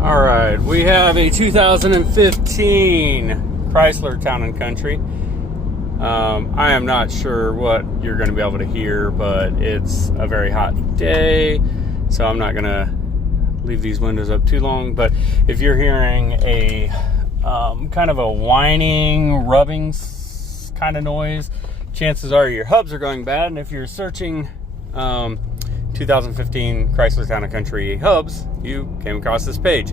All right, we have a 2015 Chrysler Town & Country. I am not sure what you're going to be able to hear, but it's a very hot day, so I'm not going to leave these windows up too long. But if you're hearing a kind of a whining, rubbing kind of noise, chances are your hubs are going bad. And if you're searching 2015 Chrysler Town & Country hubs, you came across this page.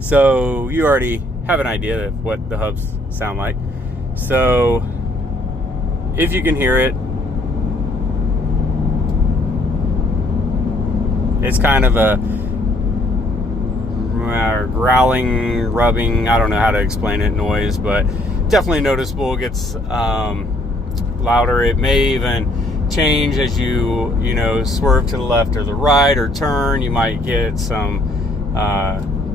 So you already have an idea of what the hubs sound like. So if you can hear it, it's kind of a growling, rubbing, I don't know how to explain it, noise, but definitely noticeable. It gets louder. It may even change as you swerve to the left or the right or turn. You might get some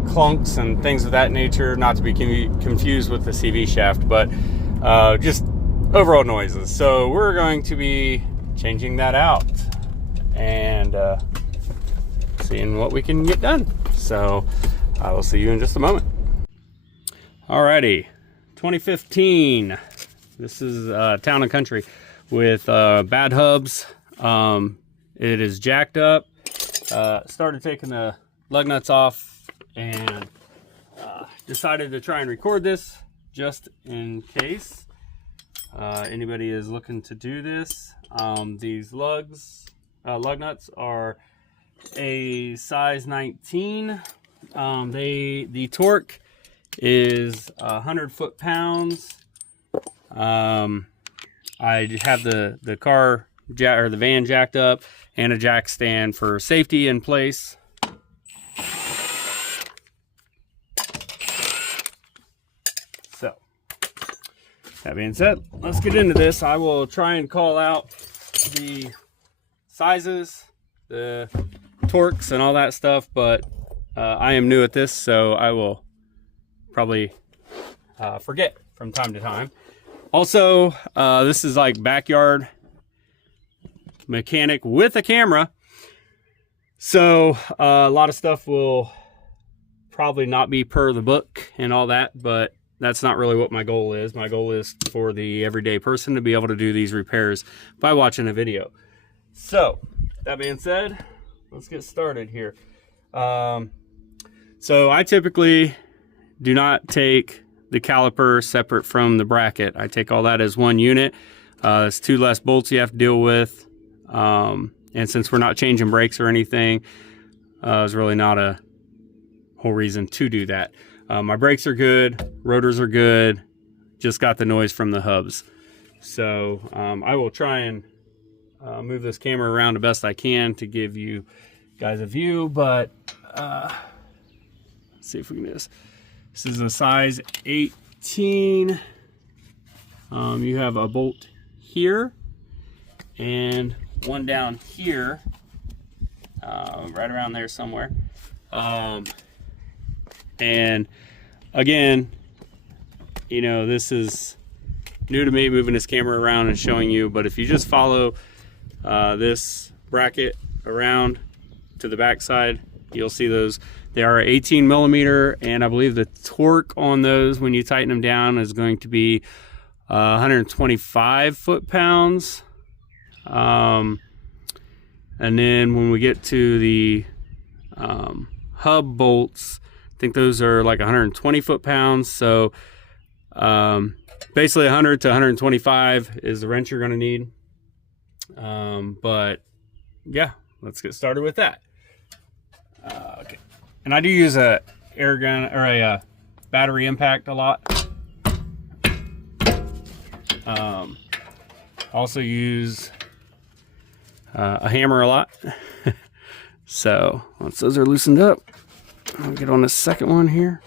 clunks and things of that nature, not to be confused with the CV shaft, but just overall noises. So we're going to be changing that out and seeing what we can get done. So I will see you in just a moment. Alrighty, 2015. This is Town & Country with bad hubs. It is jacked up. Started taking the lug nuts off and decided to try and record this just in case anybody is looking to do this. These lug nuts are a size 19. The torque is 100 foot-pounds. I have the car or the van jacked up and a jack stand for safety in place. So that being said, let's get into this. I will try and call out the sizes, the torques and all that stuff, but I am new at this, so I will probably forget from time to time. Also, this is like backyard mechanic with a camera, so a lot of stuff will probably not be per the book and all that, but that's not really what my goal is. My goal is for the everyday person to be able to do these repairs by watching a video. So that being said, let's get started here. So I typically do not take the caliper separate from the bracket. I take all that as one unit. It's 2 less bolts you have to deal with. And since we're not changing brakes or anything, there's really not a whole reason to do that. My brakes are good, rotors are good, just got the noise from the hubs. So I will try and move this camera around the best I can to give you guys a view, but let's see if we can do this. This is a size 18. You have a bolt here and one down here, right around there somewhere. And again, this is new to me, moving this camera around and showing you, but if you just follow this bracket around to the back side, you'll see those. They are 18 millimeter, and I believe the torque on those when you tighten them down is going to be 125 foot-pounds. And then when we get to the hub bolts, I think those are like 120 foot-pounds. So basically 100 to 125 is the wrench you're going to need. But yeah, let's get started with that. Okay. And I do use a air gun or a battery impact a lot. Also use a hammer a lot. So once those are loosened up, I'll get on the second one here.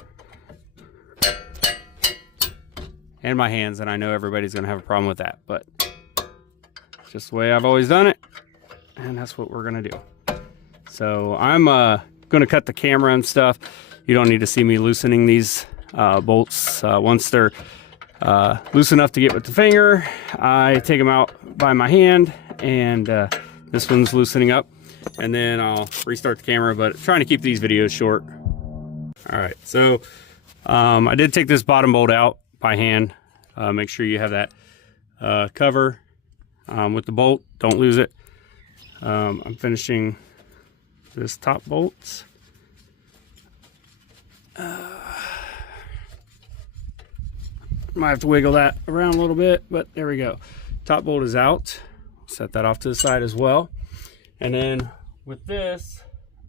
And my hands, and I know everybody's gonna have a problem with that, but it's just the way I've always done it, and that's what we're gonna do. So I'm gonna cut the camera and stuff. You don't need to see me loosening these bolts. Once they're loose enough to get with the finger, I take them out by my hand, and this one's loosening up, and then I'll restart the camera, but trying to keep these videos short. All right, so I did take this bottom bolt out by hand. Make sure you have that cover with the bolt. Don't lose it. I'm finishing this top bolt. Might have to wiggle that around a little bit, but there we go. Top bolt is out. Set that off to the side as well. And then with this,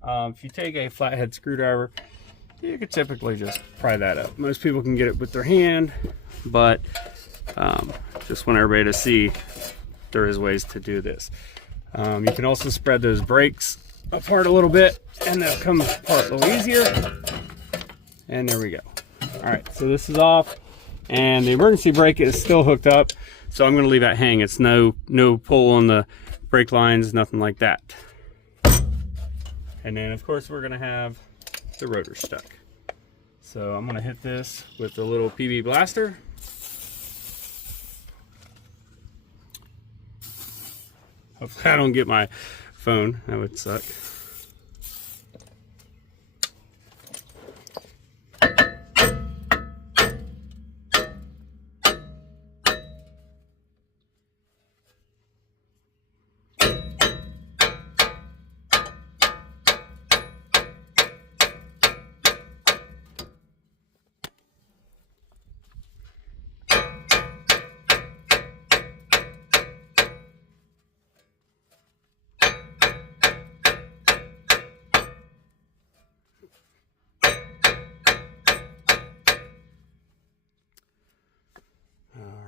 if you take a flathead screwdriver, you could typically just pry that up. Most people can get it with their hand, but just want everybody to see there is ways to do this. You can also spread those brakes apart a little bit, and they'll come apart a little easier. And there we go. All right, so this is off, and the emergency brake is still hooked up, so I'm going to leave that hang. It's no pull on the brake lines, nothing like that. And then of course we're going to have the rotor stuck. So I'm going to hit this with a little PB blaster. Hopefully I don't get my phone. That would suck.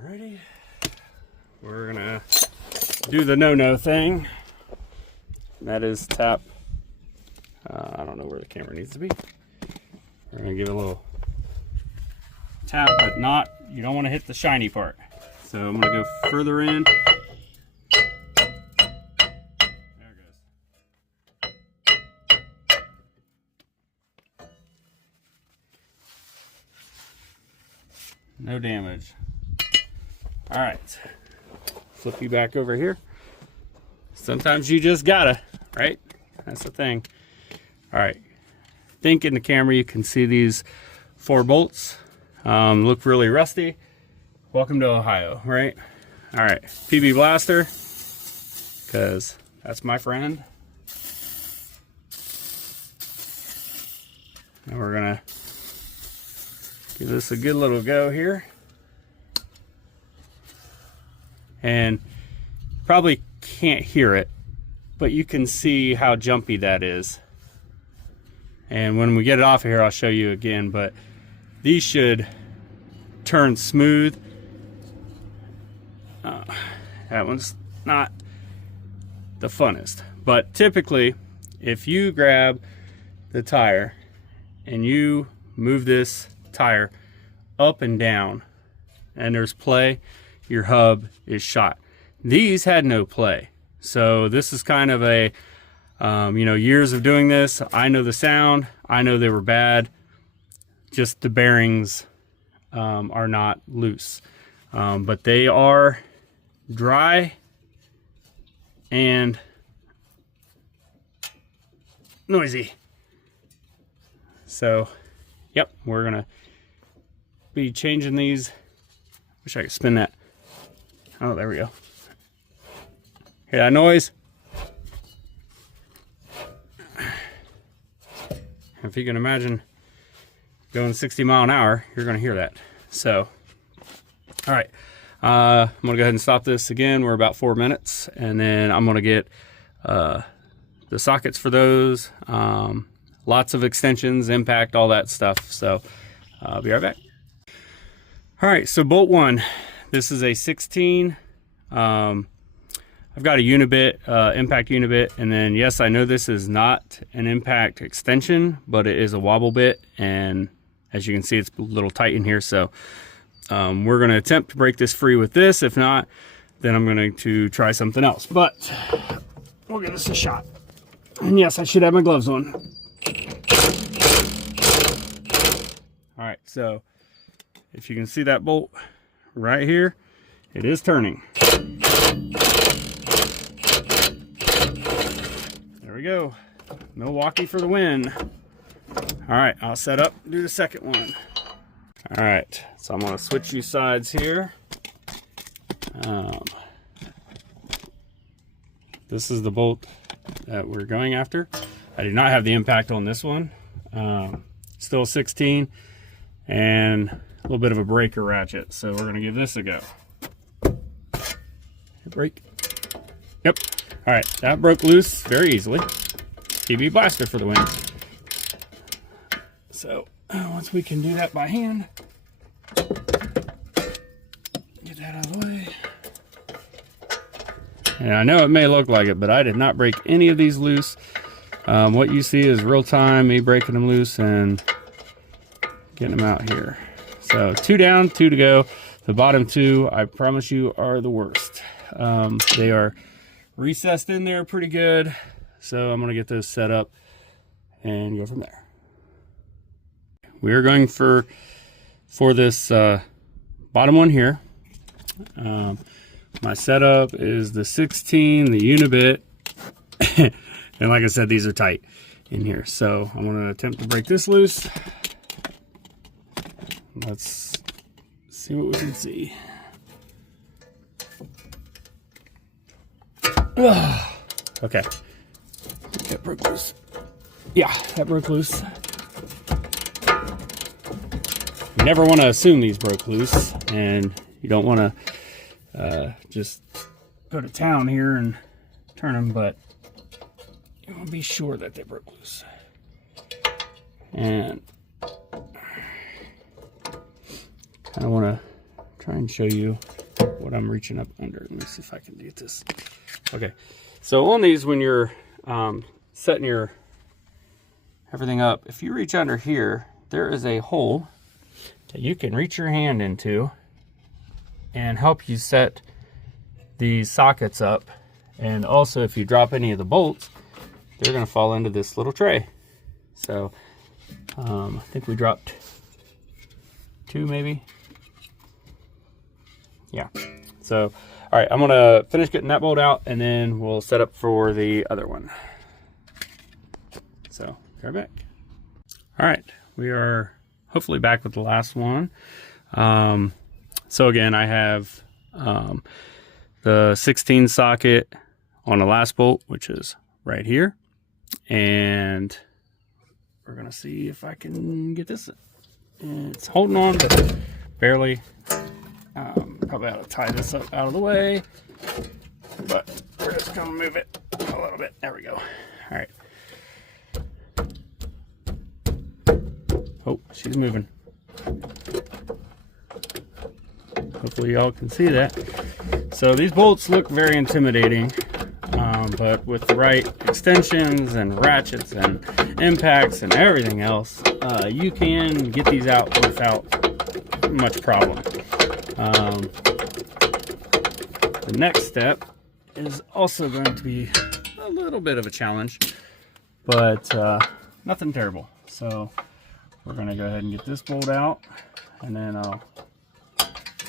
Alrighty, we're gonna do the no-no thing. That is tap. I don't know where the camera needs to be. We're gonna give it a little tap, but not, you don't want to hit the shiny part. So I'm gonna go further in. There it goes. No damage. All right, flip you back over here. Sometimes you just gotta, right? That's the thing. All right, I think in the camera you can see these 4 bolts. Look really rusty. Welcome to Ohio, right? All right, PB blaster, because that's my friend. And we're gonna give this a good little go here. And probably can't hear it, but you can see how jumpy that is. And when we get it off of here, I'll show you again, but these should turn smooth. That one's not the funnest, but typically if you grab the tire and you move this tire up and down and there's play, your hub is shot. These had no play. So this is kind of a, years of doing this. I know the sound. I know they were bad. Just the bearings are not loose. But they are dry and noisy. So, yep, we're gonna be changing these. Wish I could spin that. Oh, there we go. Hear that noise? If you can imagine going 60 miles an hour, you're going to hear that. So, all right. I'm going to go ahead and stop this again. We're about 4 minutes. And then I'm going to get the sockets for those. Lots of extensions, impact, all that stuff. So, I'll be right back. All right, so bolt 1. This is a 16. I've got a unibit, impact unibit, and then yes, I know this is not an impact extension, but it is a wobble bit, and as you can see, it's a little tight in here. So we're going to attempt to break this free with this. If not, then I'm going to try something else. But we'll give this a shot. And yes, I should have my gloves on. All right, so if you can see that bolt right here, it is turning. There we go. Milwaukee for the win. All right, I'll set up, do the second one. All right, so I'm gonna switch you sides here. This is the bolt that we're going after. I do not have the impact on this one. Still 16 and a little bit of a breaker ratchet. So we're gonna give this a go. Break. Yep. All right, that broke loose very easily. TB blaster for the win. So once we can do that by hand, get that out of the way. And I know it may look like it, but I did not break any of these loose. What you see is real time, me breaking them loose and getting them out here. So 2 down, 2 to go. The bottom 2, I promise you, are the worst. They are recessed in there pretty good. So I'm gonna get those set up and go from there. We are going for this bottom one here. My setup is the 16, the unibit, and like I said, these are tight in here. So I'm gonna attempt to break this loose. Let's see what we can see. Okay, that broke loose. Yeah, that broke loose. You never want to assume these broke loose, and you don't want to just go to town here and turn them, but you want to be sure that they broke loose. And kind of want to try and show you what I'm reaching up under. Let me see if I can get this. Okay, so on these, when you're setting your everything up, if you reach under here, there is a hole that you can reach your hand into and help you set these sockets up. And also, if you drop any of the bolts, they're going to fall into this little tray. So I think we dropped 2 maybe. Yeah. So all right, I'm gonna finish getting that bolt out and then we'll set up for the other one. So be right back. All right, we are hopefully back with the last one. So again, I have the 16 socket on the last bolt, which is right here. And we're gonna see if I can get this. It's holding on, but barely. Probably ought to tie this up out of the way, but we're just gonna move it a little bit. There we go. All right. Oh, she's moving. Hopefully y'all can see that. So these bolts look very intimidating, but with the right extensions and ratchets and impacts and everything else, you can get these out without much problem. The next step is also going to be a little bit of a challenge, but nothing terrible. So we're going to go ahead and get this bolt out, and then I'll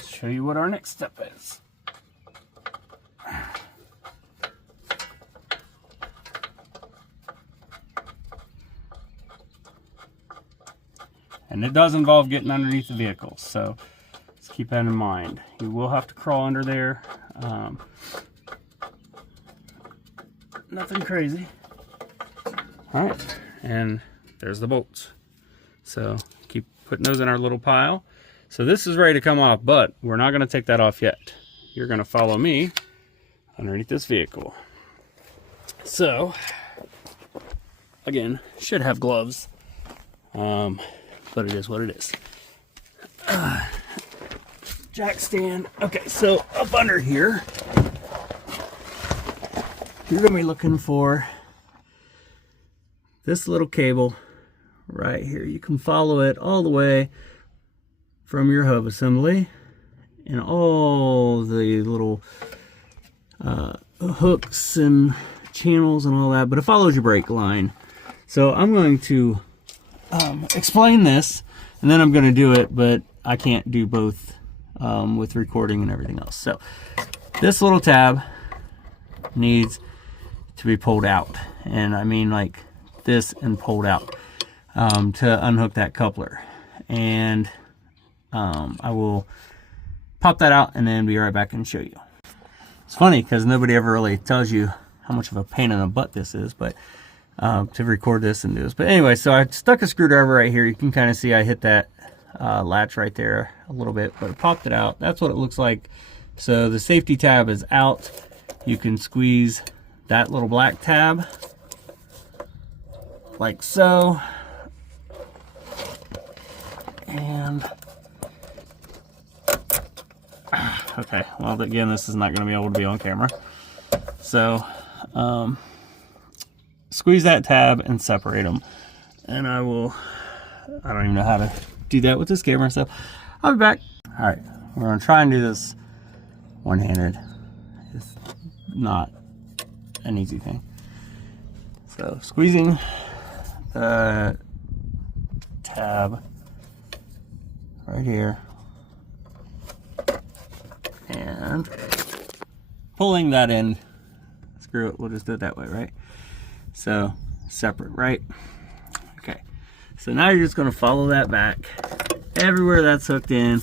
show you what our next step is. And it does involve getting underneath the vehicle, so just keep that in mind. You will have to crawl under there. Nothing crazy. All right, and there's the bolts. So keep putting those in our little pile. So this is ready to come off, but we're not going to take that off yet. You're going to follow me underneath this vehicle. So again, should have gloves, but it is what it is. Jack stand. Okay, so up under here, you're going to be looking for this little cable right here. You can follow it all the way from your hub assembly and all the little hooks and channels and all that, but it follows your brake line. So I'm going to explain this, and then I'm going to do it, but I can't do both with recording and everything else. So this little tab needs to be pulled out, and I mean like this and pulled out. to unhook that coupler. And I will pop that out and then be right back and show you. It's funny because nobody ever really tells you how much of a pain in the butt this is, but to record this and do this. But anyway, so I stuck a screwdriver right here. You can kind of see I hit that latch right there a little bit, but I popped it out. That's what it looks like. So the safety tab is out. You can squeeze that little black tab like so. And okay, well, again, this is not going to be able to be on camera. So squeeze that tab and separate them. And I don't even know how to do that with this camera, so I'll be back. All right, we're going to try and do this one-handed. It's not an easy thing. So squeezing the tab right here and pulling that in. Screw it, we'll just do it that way, right? So separate, right? Okay, so now you're just going to follow that back everywhere that's hooked in.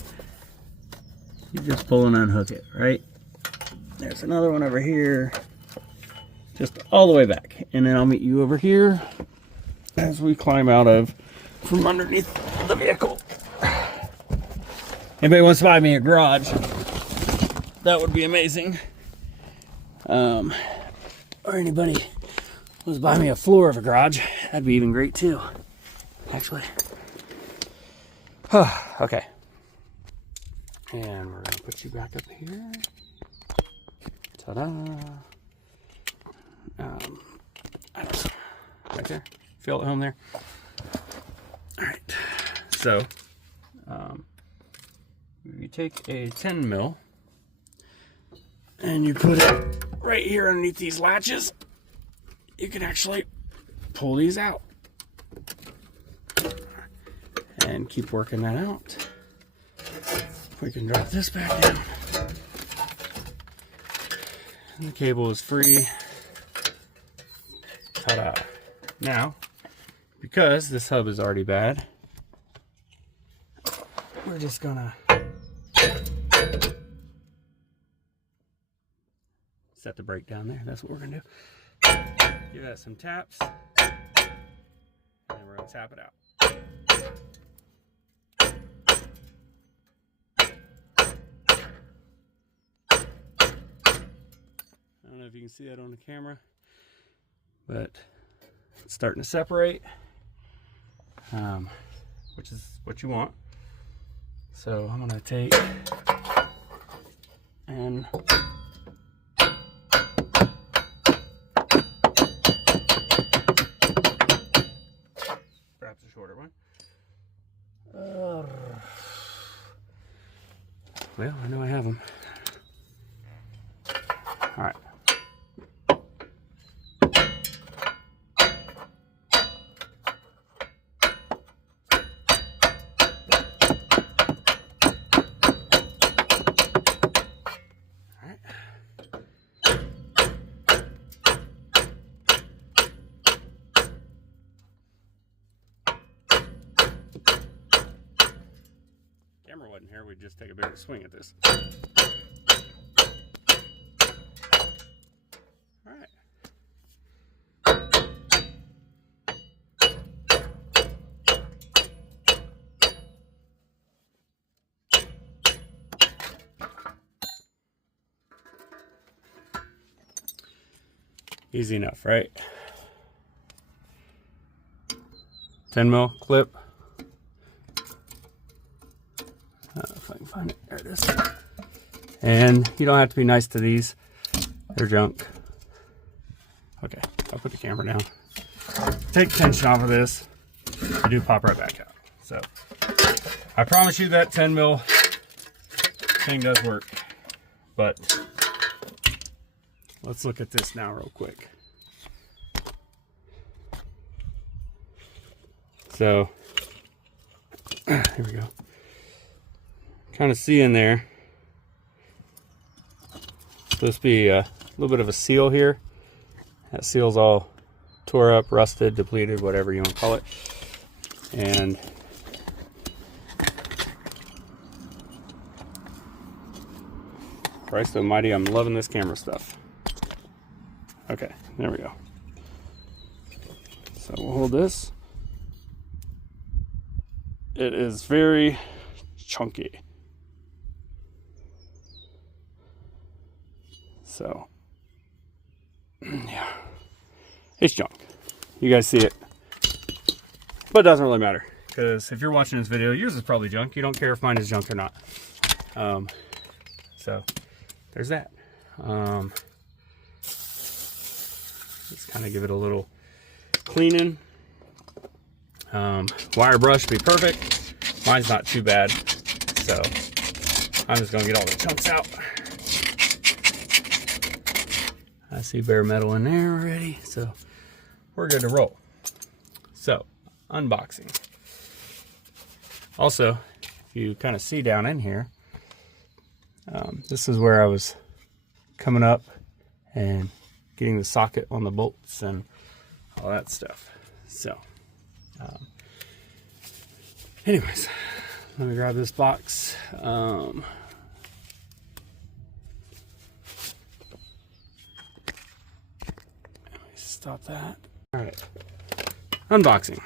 You just pull and unhook it, right? There's another one over here, just all the way back, and then I'll meet you over here as we climb out from underneath the vehicle. Anybody wants to buy me a garage, that would be amazing. Or anybody wants to buy me a floor of a garage, that'd be even great too, actually. Okay. And we're gonna put you back up here. Ta-da. Right there. Feel at home there. All right. So, you take a 10 mil and you put it right here underneath these latches. You can actually pull these out and keep working that out. We can drop this back down. And the cable is free. Ta-da. Now, because this hub is already bad, we're just gonna set the brake down there. That's what we're gonna do. Give that some taps, and then we're gonna tap it out. I don't know if you can see that on the camera, but it's starting to separate, which is what you want. So I'm gonna take and perhaps a shorter one. Well, I know I have them. All right. Camera wasn't here, we'd just take a bigger swing at this. All right. Easy enough, right? 10 mil clip. If I can find it, there it is. And you don't have to be nice to these, they're junk. Okay, I'll put the camera down. Take tension off of this, they do pop right back out. So, I promise you that 10 mil thing does work. But, let's look at this now real quick. So, here we go. Kind of see in there. Supposed to be a little bit of a seal here. That seal's all tore up, rusted, depleted, whatever you want to call it. And Christ almighty, I'm loving this camera stuff. Okay, there we go. So we'll hold this. It is very chunky. So, yeah, it's junk. You guys see it. But it doesn't really matter, because if you're watching this video, yours is probably junk. You don't care if mine is junk or not. So, there's that. Just kind of give it a little cleaning. Wire brush would be perfect. Mine's not too bad, so I'm just gonna get all the chunks out. I see bare metal in there already, so we're good to roll. So, unboxing. Also, if you kind of see down in here, this is where I was coming up and getting the socket on the bolts and all that stuff. So, anyways, let me grab this box. Stop that. All right, unboxing.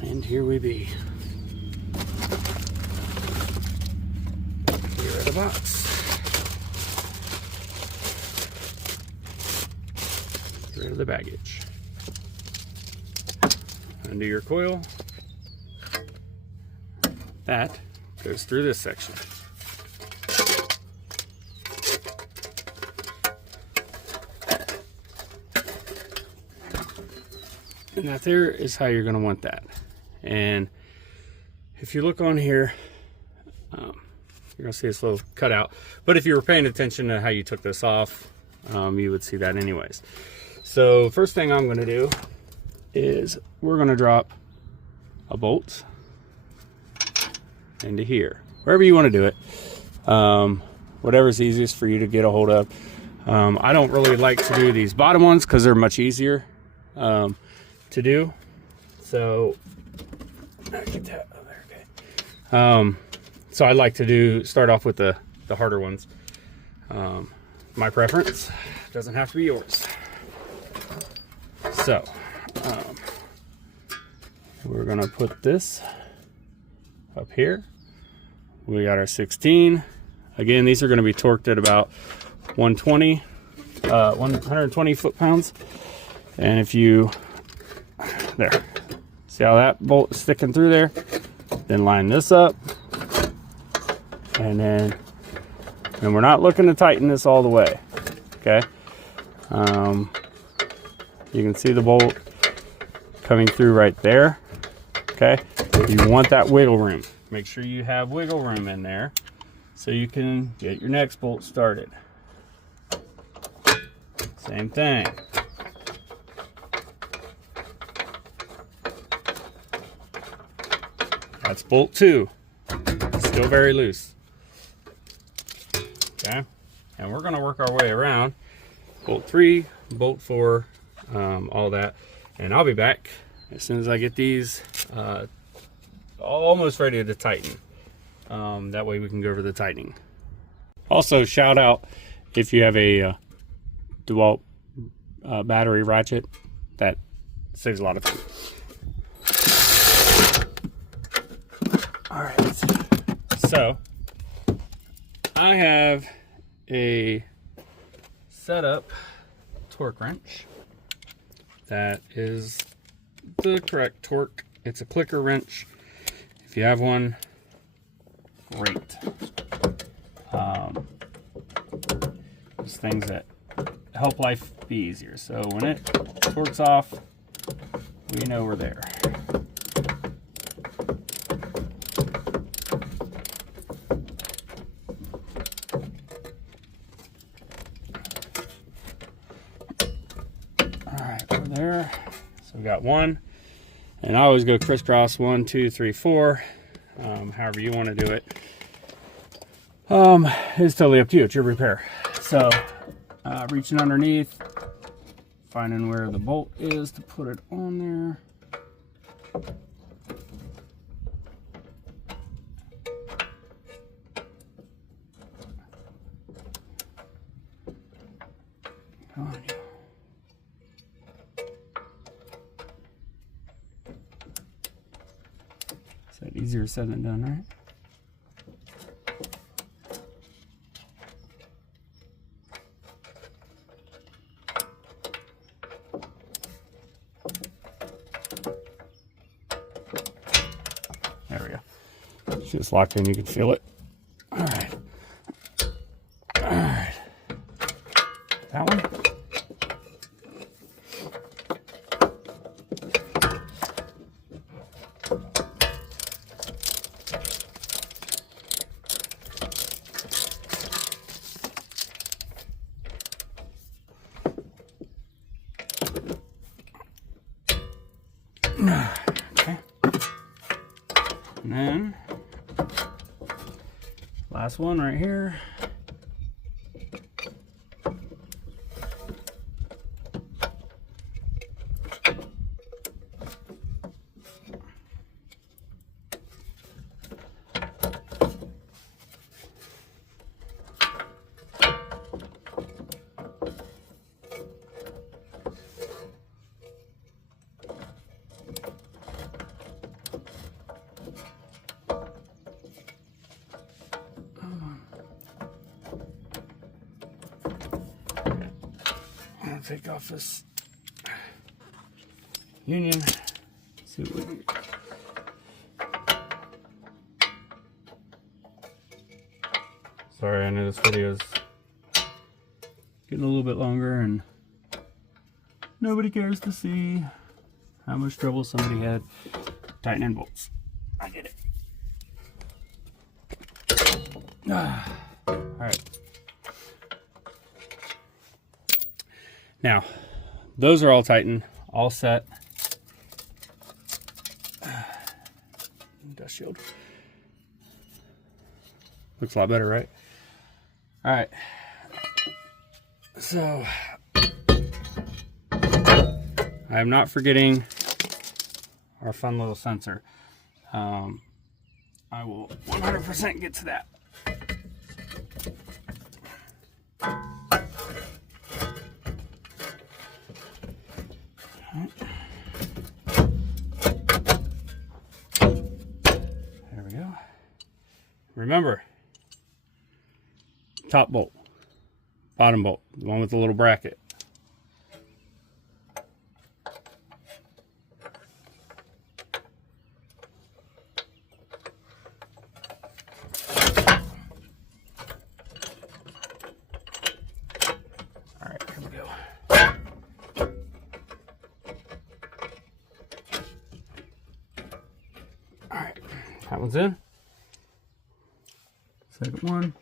And here we be. Here are the box. Get rid of the baggage. Undo your coil. That goes through this section. And that there is how you're going to want that. And if you look on here, you're going to see this little cutout. But if you were paying attention to how you took this off, you would see that anyways. So first thing I'm going to do is we're going to drop a bolt into here, wherever you want to do it, whatever's easiest for you to get a hold of. I don't really like to do these bottom ones because they're much easier to do. So get that over there, okay. So I like to start off with the harder ones. My preference doesn't have to be yours. So we're gonna put this up here. We got our 16. Again, these are gonna be torqued at about 120 foot-pounds. And if you, there, see how that bolt is sticking through there? Then line this up. And we're not looking to tighten this all the way, okay? You can see the bolt coming through right there, okay? You want that wiggle room. Make sure you have wiggle room in there so you can get your next bolt started. Same thing. That's bolt 2. Still very loose. Okay, and we're gonna work our way around bolt 3, bolt 4, all that, and I'll be back as soon as I get these almost ready to tighten. That way we can go over the tightening. Also, shout out if you have a DeWalt battery ratchet, that saves a lot of time. All right, so I have a setup torque wrench that is the correct torque. It's a clicker wrench. If you have one, great. There's things that help life be easier. So when it torques off, we know we're there. There, so we got one, and I always go crisscross 1, 2, 3, 4. however you want to do it. It's totally up to you. It's your repair. So reaching underneath, finding where the bolt is to put it on there. Come on, you. Is that easier said than done, right? There we go. It's just locked in, you can feel it. All right. All right. That one. Okay. And then last one right here. Take off this union. See what we do. Sorry, I know this video is getting a little bit longer and nobody cares to see how much trouble somebody had tightening bolts. I get it. All right. Now, those are all tightened, all set. Dust shield. Looks a lot better, right? All right. So, I am not forgetting our fun little sensor. I will 100% get to that. There we go. Remember, top bolt, bottom bolt, the one with the little bracket. All right, here we go. All right, that one's in. Second one.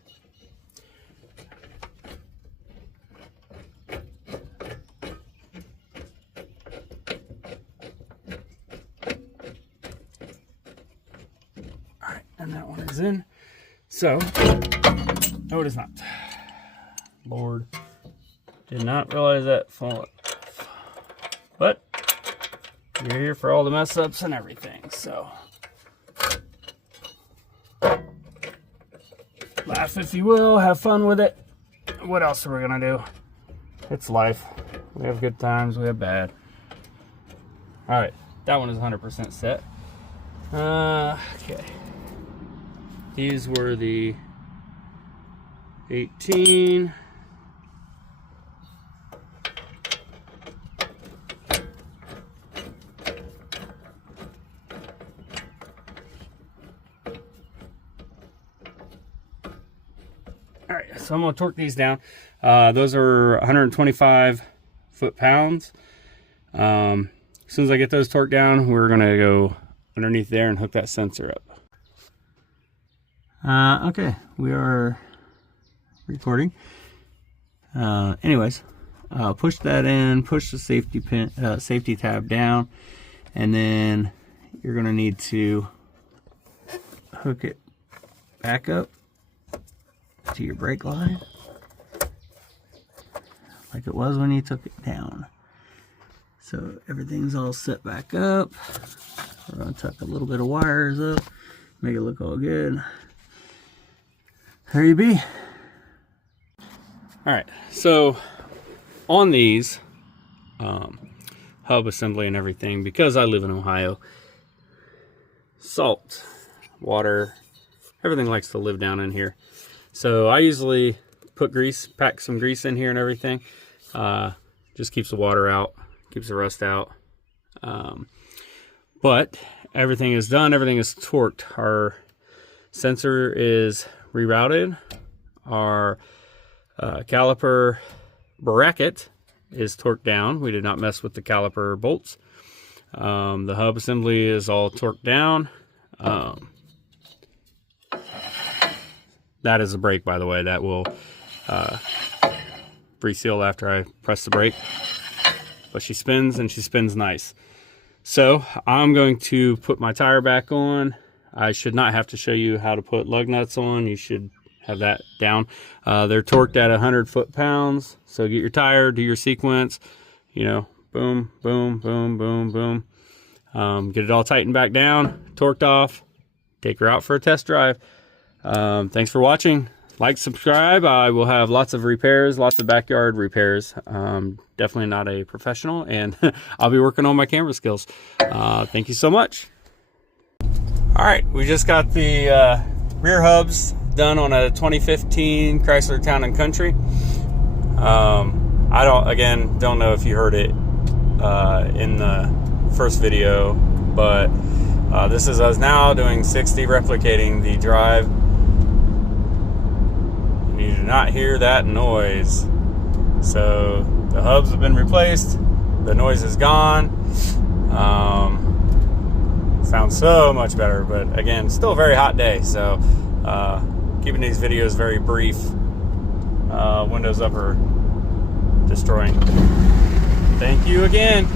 All right, and that one is in. So, no, it is not. Lord, did not realize that fall. But you're here for all the mess ups and everything, so. Laugh if you will, have fun with it. What else are we gonna do? It's life. We have good times, we have bad. All right, that one is 100% set. Okay. These were the 18. All right, so I'm gonna torque these down. Those are 125 foot-pounds. As soon as I get those torqued down, we're gonna go underneath there and hook that sensor up. Okay, we are recording. Anyways, push that in, push the safety pin, safety tab down, and then you're gonna need to hook it back up to your brake line like it was when you took it down. So everything's all set back up. We're gonna tuck a little bit of wires up, make it look all good. There you be. All right, so on these hub assembly and everything, because I live in Ohio, salt, water, everything likes to live down in here. So I usually put grease, pack some grease in here and everything. Just keeps the water out, keeps the rust out. But everything is done, everything is torqued. Our sensor is rerouted. Our caliper bracket is torqued down. We did not mess with the caliper bolts. The hub assembly is all torqued down. That is a brake, by the way. That will reseal after I press the brake. But she spins, and she spins nice. So I'm going to put my tire back on. I should not have to show you how to put lug nuts on. You should have that down. They're torqued at 100 foot-pounds. So get your tire, do your sequence, you know, boom, boom, boom, boom, boom. Get it all tightened back down, torqued off, take her out for a test drive. Thanks for watching. Like, subscribe. I will have lots of repairs, lots of backyard repairs. Definitely not a professional, and I'll be working on my camera skills. Thank you so much. All right, we just got the rear hubs done on a 2015 Chrysler Town & Country. I don't know if you heard it in the first video, but this is us now doing 60, replicating the drive. And you do not hear that noise. So the hubs have been replaced, the noise is gone. Sounds so much better, but again, still a very hot day, so keeping these videos very brief. Windows up are destroying. Thank you again.